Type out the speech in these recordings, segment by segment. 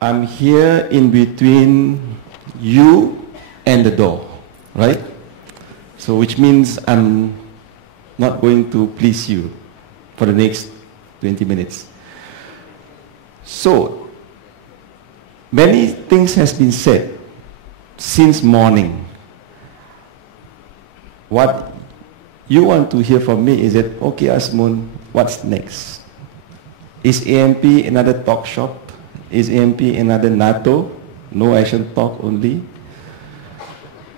I'm here in between you and the door, right? So which means I'm not going to please you for the next 20 minutes. So, many things has been said since morning. What you want to hear from me is that, okay, Azmoon, what's next? Is AMP another talk shop? Is AMP another NATO? No action talk only?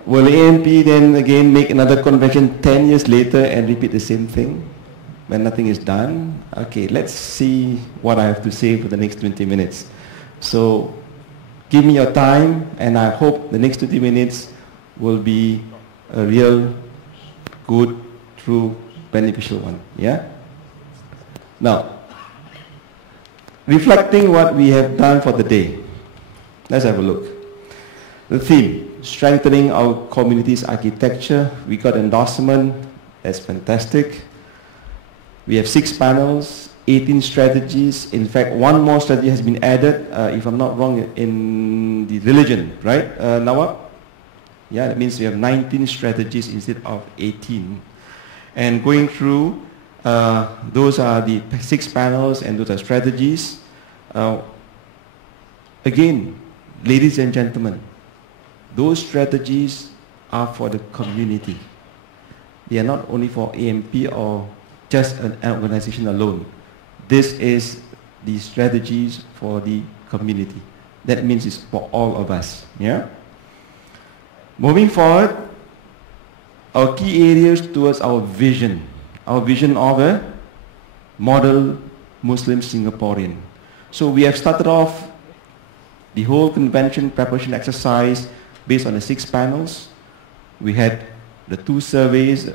Will AMP then again make another convention 10 years later and repeat the same thing when nothing is done? Okay, let's see what I have to say for the next 20 minutes. So, give me your time, and I hope the next 20 minutes will be a real, good, true, beneficial one. Yeah? Now, reflecting what we have done for the day. Let's have a look. The theme, strengthening our community's architecture. We got endorsement. That's fantastic. We have 6 panels, 18 strategies. In fact, one more strategy has been added, if I'm not wrong, in the religion, right, Nawab? Yeah, that means we have 19 strategies instead of 18. And going through, those are the 6 panels and those are strategies. Again, ladies and gentlemen, those strategies are for the community. They are not only for AMP or just an organization alone. This is the strategies for the community. That means it's for all of us. Yeah? Moving forward, our key areas towards our vision of a model Muslim Singaporean. So we have started off the whole convention preparation exercise based on the 6 panels. We had the 2 surveys,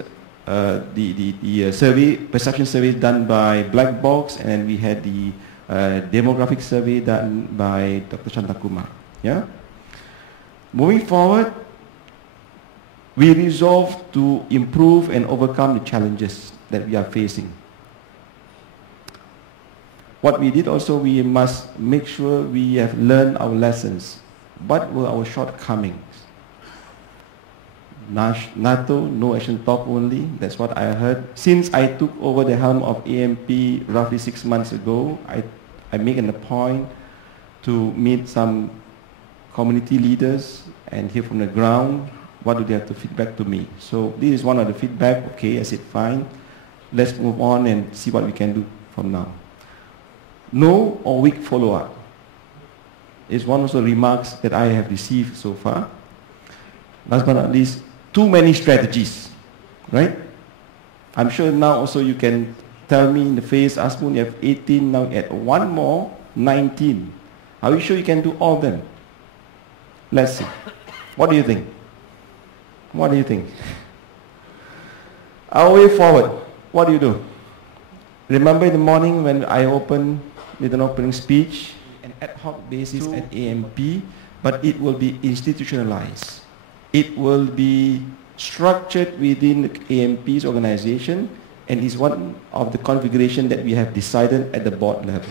the survey, perception survey done by Black Box, and we had the demographic survey done by Dr. Chantakumar. Yeah? Moving forward, we resolve to improve and overcome the challenges that we are facing. What we did also, we must make sure we have learned our lessons. What were our shortcomings? NATO, no action talk only, that's what I heard. Since I took over the helm of AMP roughly 6 months ago, I make a point to meet some community leaders and hear from the ground what do they have to feedback to me. So this is one of the feedback. Okay, I said fine, let's move on and see what we can do from now. No or weak follow-up is one of the remarks that I have received so far. Last but not least, too many strategies, right? I'm sure now also you can tell me in the face, Azmoon, you have 18, now add one more, 19. Are you sure you can do all of them? Let's see. What do you think? What do you think? Our way forward, what do you do? Remember in the morning when I opened with an opening speech, an ad hoc basis at AMP, but it will be institutionalized. It will be structured within the AMP's organization and is one of the configuration that we have decided at the board level.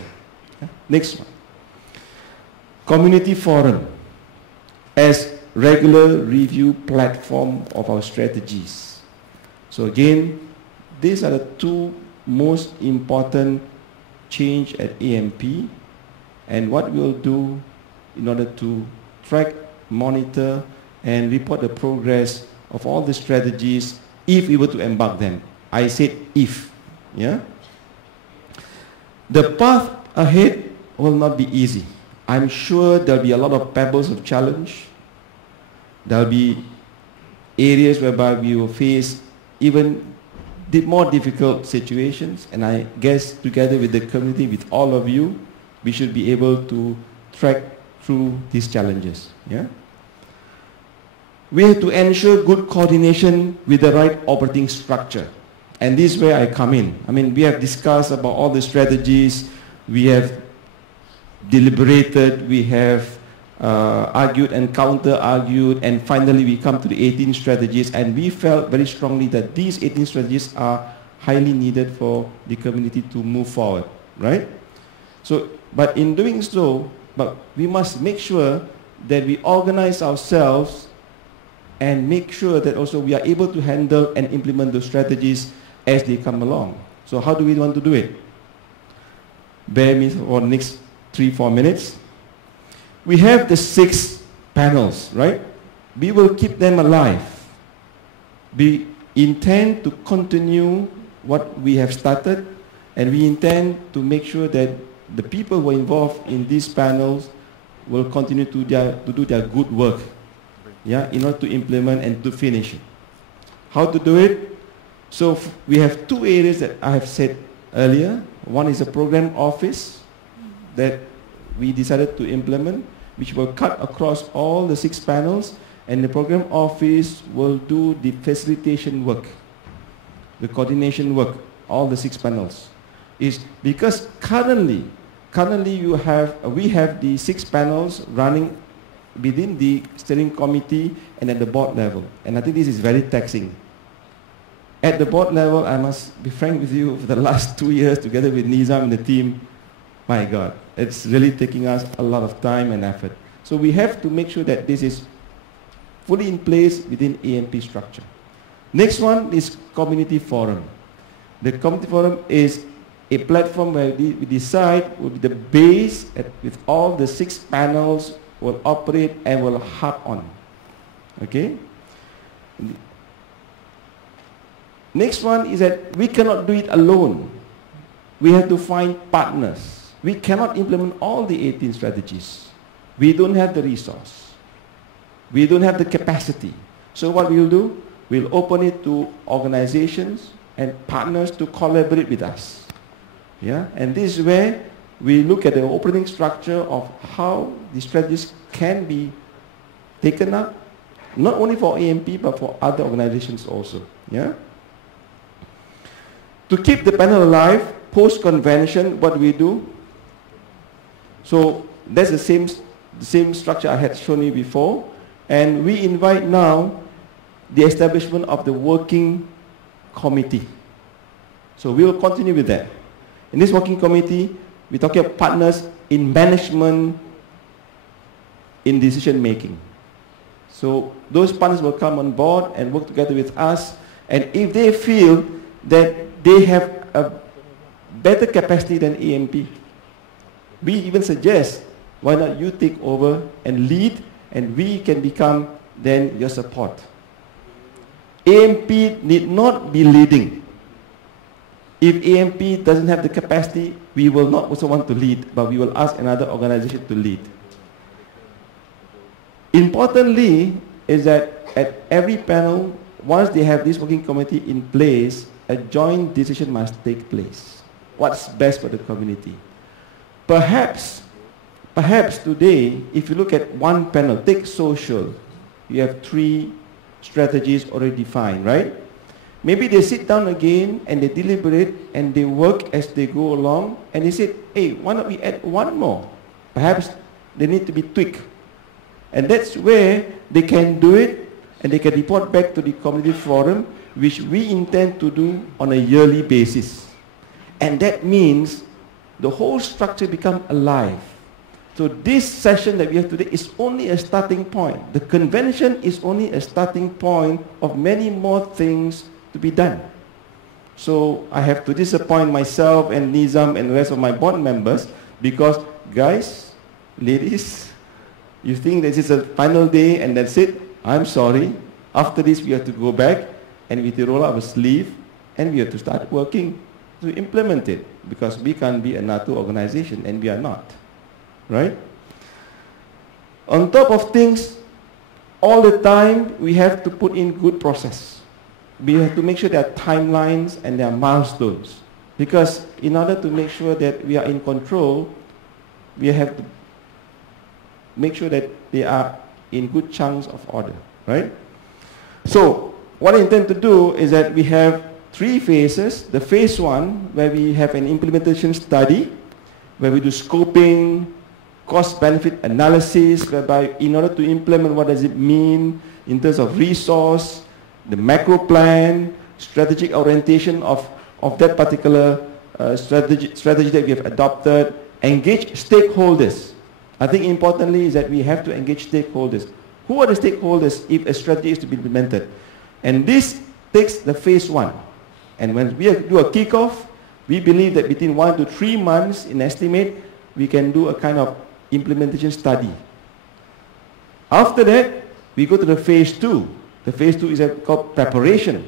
Okay? Next one. Community forum as regular review platform of our strategies. So again, these are the 2 most important change at AMP, and what we'll do in order to track, monitor, and report the progress of all the strategies if we were to embark them. I said if. Yeah? The path ahead will not be easy. I'm sure there'll be a lot of pebbles of challenge. There'll be areas whereby we will face even more difficult situations, and I guess together with the community, with all of you, we should be able to track through these challenges. Yeah? We have to ensure good coordination with the right operating structure. And this is where I come in. I mean, we have discussed about all the strategies, we have deliberated, we have argued and counter-argued, and finally we come to the 18 strategies, and we felt very strongly that these 18 strategies are highly needed for the community to move forward, right? So, but in doing so, But we must make sure that we organize ourselves and make sure that also we are able to handle and implement those strategies as they come along. So how do we want to do it? Bear with me for the next 3-4 minutes. We have the 6 panels, right? We will keep them alive. We intend to continue what we have started, and we intend to make sure that the people who are involved in these panels will continue to do their good work, yeah, in order to implement and to finish it. How to do it? So we have 2 areas that I have said earlier. One is a program office that we decided to implement, which will cut across all the 6 panels, and the program office will do the facilitation work, the coordination work, all the 6 panels. Is because currently we have the 6 panels running within the steering committee and at the board level, and I think this is very taxing. At the board level, I must be frank with you, for the last 2 years together with Nizam and the team, my God, it's really taking us a lot of time and effort. So we have to make sure that this is fully in place within AMP structure. Next one is community forum. The community forum is a platform where we decide will be the base with all the 6 panels will operate and will harp on. Okay? Next one is that we cannot do it alone. We have to find partners. We cannot implement all the 18 strategies. We don't have the resource. We don't have the capacity. So what we'll do, we'll open it to organizations and partners to collaborate with us. Yeah? And this is where we look at the operating structure of how the strategies can be taken up, not only for AMP, but for other organizations also. Yeah? To keep the panel alive, post-convention, what we do? So that's the same structure I had shown you before. And we invite now the establishment of the working committee. So we will continue with that. In this working committee, we're talking about partners in management, in decision making. So those partners will come on board and work together with us. And if they feel that they have a better capacity than AMP, we even suggest, why not you take over and lead, and we can become then your support. AMP need not be leading. If AMP doesn't have the capacity, we will not also want to lead, but we will ask another organization to lead. Importantly is that at every panel, once they have this working committee in place, a joint decision must take place. What's best for the community? Perhaps today, if you look at one panel, take social, you have 3 strategies already defined, right? Maybe they sit down again and they deliberate and they work as they go along, and they say, hey, why not we add one more? Perhaps they need to be tweaked. And that's where they can do it, and they can report back to the community forum, which we intend to do on a yearly basis. And that means the whole structure becomes alive. So this session that we have today is only a starting point. The convention is only a starting point of many more things to be done. So I have to disappoint myself and Nizam and the rest of my board members, because guys, ladies, you think this is a final day and that's it? I'm sorry. After this we have to go back and we have to roll up our sleeve and we have to start working to implement it, because we can't be a NATO organization, and we are not. Right? On top of things, all the time we have to put in good process. We have to make sure there are timelines and there are milestones, because in order to make sure that we are in control, we have to make sure that they are in good chunks of order. Right? So what I intend to do is that we have 3 phases. The phase 1, where we have an implementation study, where we do scoping, cost-benefit analysis, whereby in order to implement, what does it mean in terms of resource, the macro plan, strategic orientation of that particular strategy that we have adopted, engage stakeholders I think importantly is that we have to engage stakeholders. Who are the stakeholders if a strategy is to be implemented? And this takes the phase 1. And when we do a kickoff, we believe that between 1 to 3 months in estimate, we can do a kind of implementation study. After that, we go to the phase 2. The phase 2 is called preparation.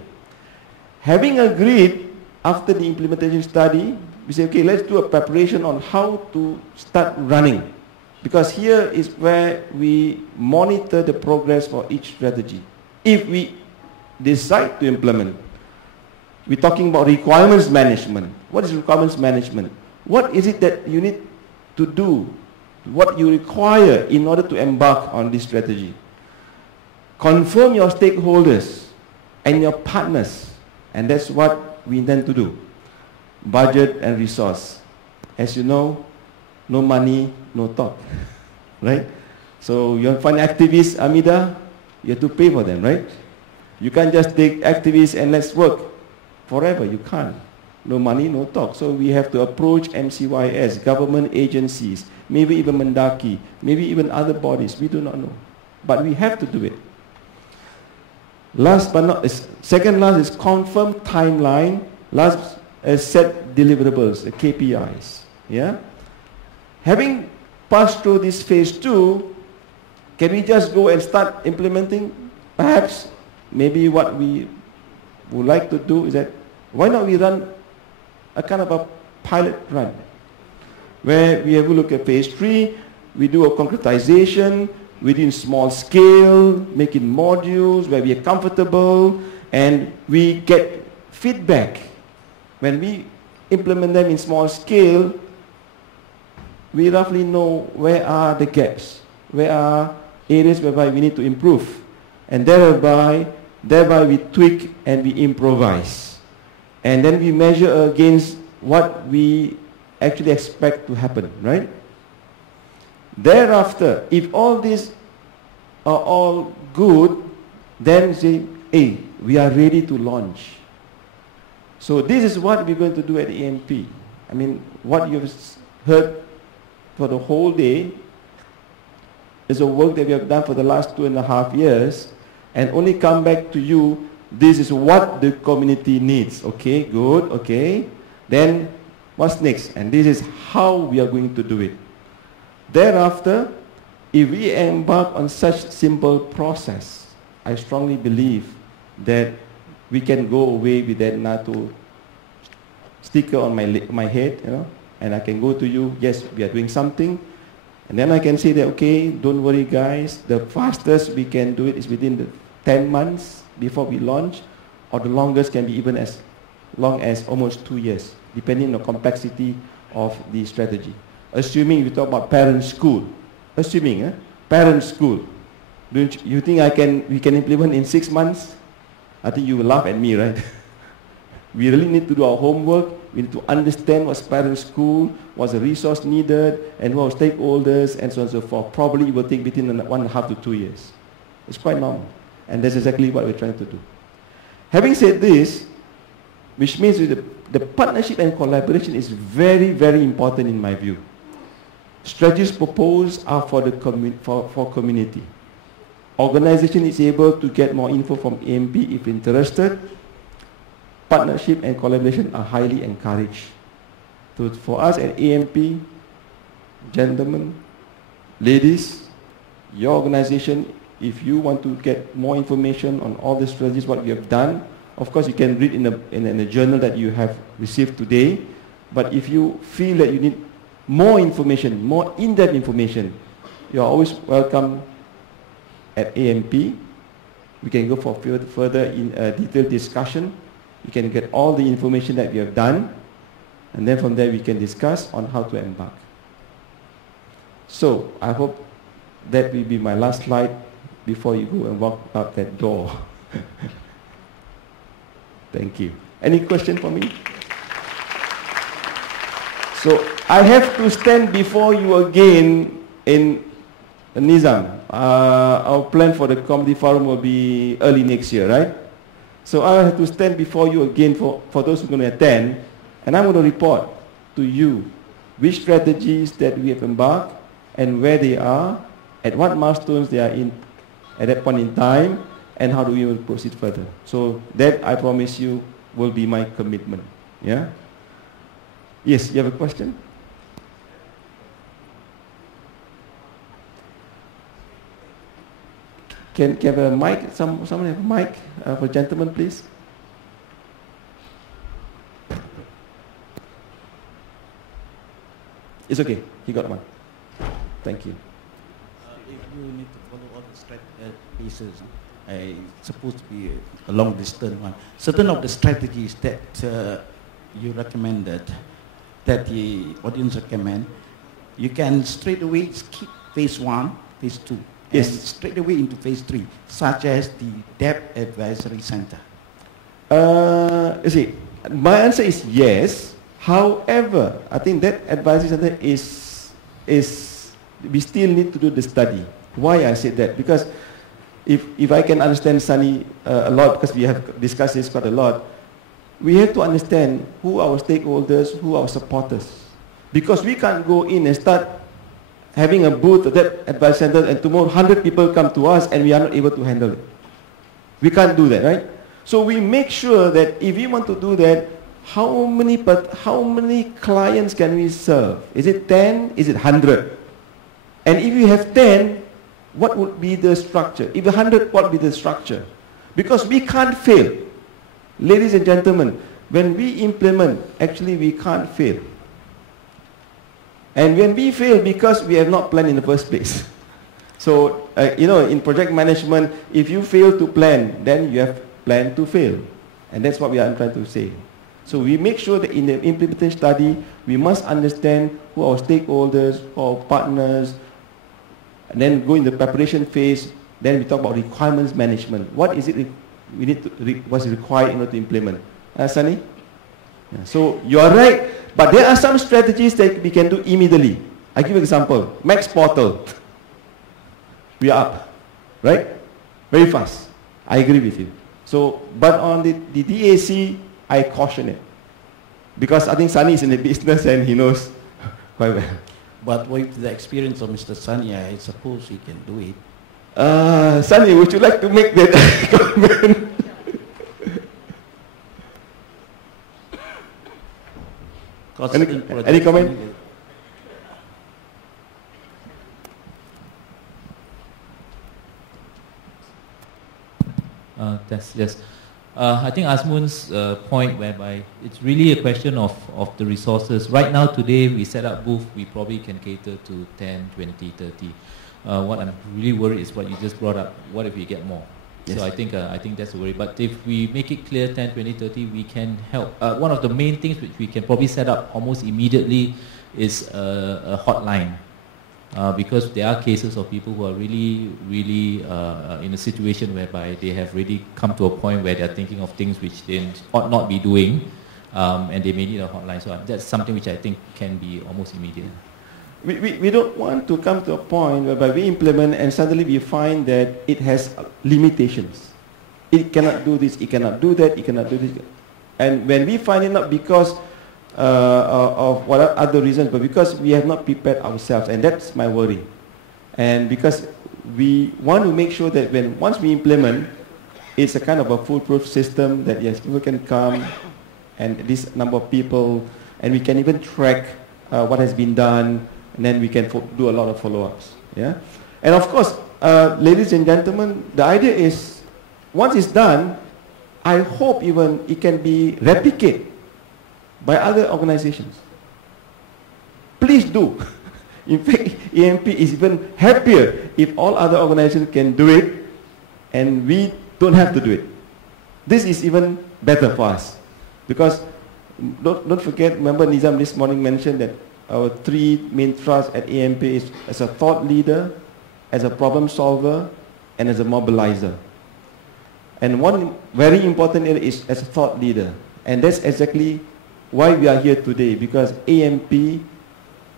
Having agreed after the implementation study, we say, okay, let's do a preparation on how to start running. Because here is where we monitor the progress for each strategy. If we decide to implement, we're talking about requirements management. What is requirements management? What is it that you need to do? What you require in order to embark on this strategy? Confirm your stakeholders and your partners. And that's what we intend to do. Budget and resource. As you know, no money, no talk. Right? So you find activists, Amida, you have to pay for them, right? You can't just take activists and let's work forever. You can't. No money, no talk. So we have to approach MCYS, government agencies, maybe even Mendaki, maybe even other bodies. We do not know. But we have to do it. Last but not, second last is confirm timeline. Last is set deliverables, the KPIs. Yeah? Having passed through this phase 2, can we just go and start implementing? Perhaps, maybe what we would like to do is that, why not we run a kind of a pilot run, where we have a look at phase 3, we do a concretization, within small scale, making modules where we are comfortable, and we get feedback. When we implement them in small scale, we roughly know where are the gaps, where are areas whereby we need to improve, and thereby we tweak and we improvise. And then we measure against what we actually expect to happen, right? Thereafter, if all these are all good, then say, hey, we are ready to launch. So this is what we're going to do at AMP. I mean, what you've heard for the whole day is a work that we have done for the last 2.5 years, and only come back to you, this is what the community needs. Okay, good, okay. Then, what's next? And this is how we are going to do it. Thereafter, if we embark on such simple process, I strongly believe that we can go away with that NATO sticker on my head, you know, and I can go to you, yes, we are doing something, and then I can say that, okay, don't worry guys, the fastest we can do it is within the 10 months before we launch, or the longest can be even as long as almost 2 years, depending on the complexity of the strategy. Assuming we talk about parent school, assuming parent school, don't you think we can implement in 6 months? I think you will laugh at me, right? We really need to do our homework. We need to understand what's parent school, what's the resource needed, and who are stakeholders, and so on and so forth. Probably it will take between 1.5 to 2 years. It's quite normal. And that's exactly what we're trying to do. Having said this, which means the partnership and collaboration is very, very important in my view. Strategies proposed are for the community. Organization is able to get more info from AMP if interested. Partnership and collaboration are highly encouraged. So for us at AMP, gentlemen, ladies, your organization, if you want to get more information on all the strategies, what we have done, of course you can read in the journal that you have received today. But if you feel that you need more information, more in-depth information, you are always welcome at AMP. We can go for further detailed discussion. You can get all the information that we have done, and then from there we can discuss on how to embark. So I hope that will be my last slide before you go and walk out that door. Thank you. Any question for me? So I have to stand before you again in Nizam. Our plan for the comedy forum will be early next year, right? So I have to stand before you again for those who are going to attend, and I'm going to report to you which strategies that we have embarked and where they are, at what milestones they are in at that point in time, and how do we will proceed further. So that, I promise you, will be my commitment. Yeah? Yes, you have a question? Can have a mic? Someone have a mic for gentlemen, please? It's okay. He got one. Thank you. If you need to follow all the pieces, it's supposed to be a long distance one. Certain of the strategies that you recommended, that the audience recommend, you can straight away skip phase 1, phase 2, yes, and straight away into phase 3, such as the Debt Advisory Center. You see, my answer is yes. However, I think that advisory center is we still need to do the study. Why I said that? Because if I can understand Sunny a lot, because we have discussed this quite a lot, we have to understand who our stakeholders, who our supporters. Because we can't go in and start having a booth at that advice center and tomorrow 100 people come to us and we are not able to handle it. We can't do that, right? So we make sure that if we want to do that, how many clients can we serve? Is it 10? Is it 100? And if you have 10, what would be the structure? If 100, what would be the structure? Because we can't fail. Ladies and gentlemen, when we implement, actually we can't fail. And when we fail, because we have not planned in the first place. So, in project management, if you fail to plan, then you have planned to fail. And that's what we are trying to say. So we make sure that in the implementation study, we must understand who our stakeholders, who our partners, and then go in the preparation phase. Then we talk about requirements management. What is it we need to what's required in order to implement? Sunny? Yeah. So you are right, but there are some strategies that we can do immediately. I give you an example. Max Portal. We are up, right? Very fast. I agree with you. So, but on the DAC, I caution it. Because I think Sunny is in the business and he knows quite well. But with the experience of Mr. Sunny, I suppose he can do it. Sunny, would you like to make that comment? Any comment? Yes. I think Azmoon's point whereby it's really a question of the resources. Right now, today, we set up booth, we probably can cater to 10, 20, 30. What I'm really worried is what you just brought up. What if we get more? Yes. So I think that's a worry. But if we make it clear 10, 20, 30, we can help. One of the main things which we can probably set up almost immediately is a hotline. Because there are cases of people who are really in a situation whereby they have really come to a point where they're thinking of things which they ought not be doing, and they may need a hotline. So that's something which I think can be almost immediate. We don't want to come to a point whereby we implement and suddenly we find that it has limitations. It cannot do this, it cannot do that, it cannot do this. And when we find it not because of what other reasons, but because we have not prepared ourselves, and that's my worry. And because we want to make sure that once we implement, it's a kind of a foolproof system that yes, people can come, and this number of people, and we can even track what has been done, and then we can do a lot of follow-ups. Yeah, and of course, ladies and gentlemen, the idea is once it's done, I hope even it can be replicated by other organizations. Please do. In fact, EMP is even happier if all other organizations can do it and we don't have to do it. This is even better for us. Because don't forget, remember Nizam this morning mentioned that our three main thrusts at EMP is as a thought leader, as a problem solver, and as a mobilizer. And one very important area is as a thought leader. And that's exactly why we are here today, because AMP,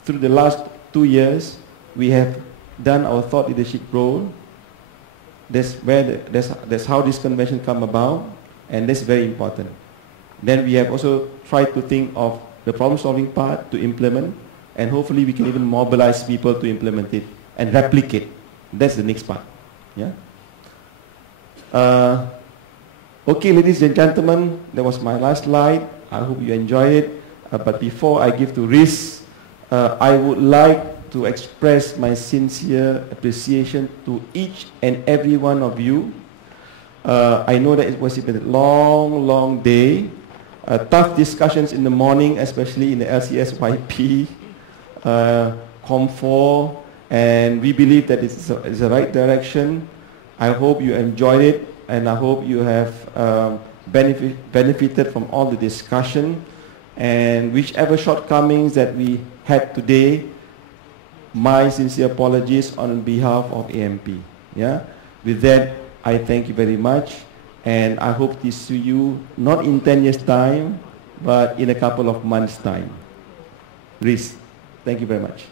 through the last 2 years, we have done our thought leadership role. That's how this convention come about, and that's very important. Then we have also tried to think of the problem-solving part to implement, and hopefully we can even mobilize people to implement it and replicate. That's the next part. Yeah. Okay, ladies and gentlemen, that was my last slide. I hope you enjoyed it. But before I give to Riz, I would like to express my sincere appreciation to each and every one of you. I know that it was a long, long day. Tough discussions in the morning, especially in the LCSYP, COM4, and we believe that it's the right direction. I hope you enjoyed it, and I hope you have benefited from all the discussion. And whichever shortcomings that we had today, my sincere apologies on behalf of AMP. Yeah. With that, I thank you very much, and I hope to see you not in 10 years' time, but in a couple of months' time. Riz, thank you very much.